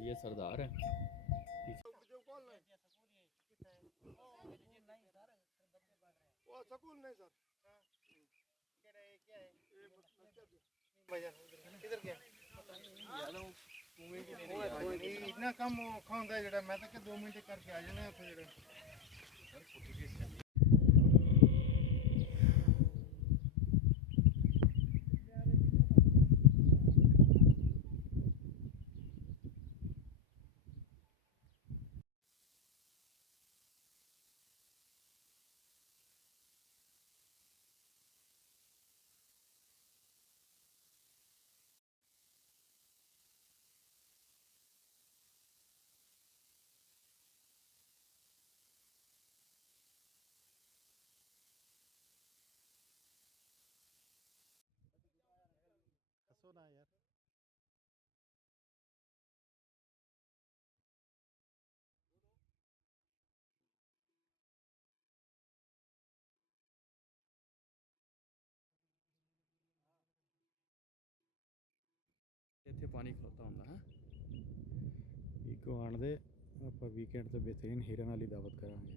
ये सरदार है। ਸਕੂਲ ਨਹੀਂ ਸਰ ਕਿਹੜਾ ਇਹ ਕੀ ਹੈ ਭਈਆ ਕਿਧਰ ਗਿਆ ਇਤਨਾ ਕੰਮ ਖਾਉਂਦਾ ਜਿਹੜਾ ਮੈਂ ਤਾਂ ਕਿ 2 ਮਿੰਟ ਕਰਕੇ ਆ ਜਾਣਾ ਉੱਥੇ ਜਿਹੜਾ ਨਾ ਯਾਰ ਇੱਥੇ ਪਾਣੀ ਖਲੋਤਾ ਹੁੰਦਾ ਹੈ। ਇੱਕੋ ਆਣ ਦੇ ਆਪਾਂ ਵੀਕਐਂਡ ਤੇ ਬਿਹਤਰੀਨ ਹੀਰਨ ਵਾਲੀ ਦਾਵਤ ਕਰਾਂਗੇ।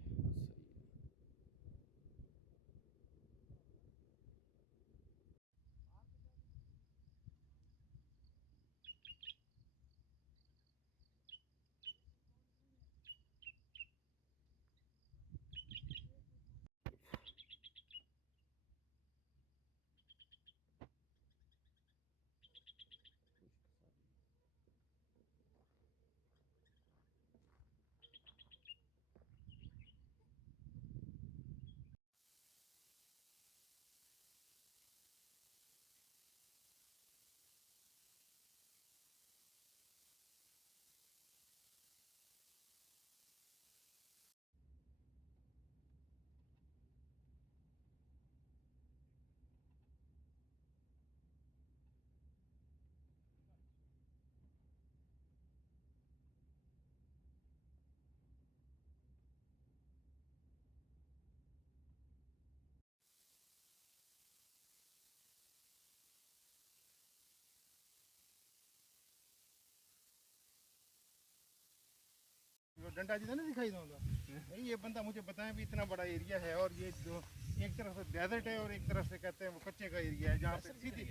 डंडा जिधर नहीं दिखाई दूंगा नहीं ये बंदा मुझे बताया भी इतना बड़ा एरिया है और ये जो एक तरफ से डेजर्ट है और एक तरफ से कहते हैं वो कच्चे का एरिया है जहाँ पे सीधी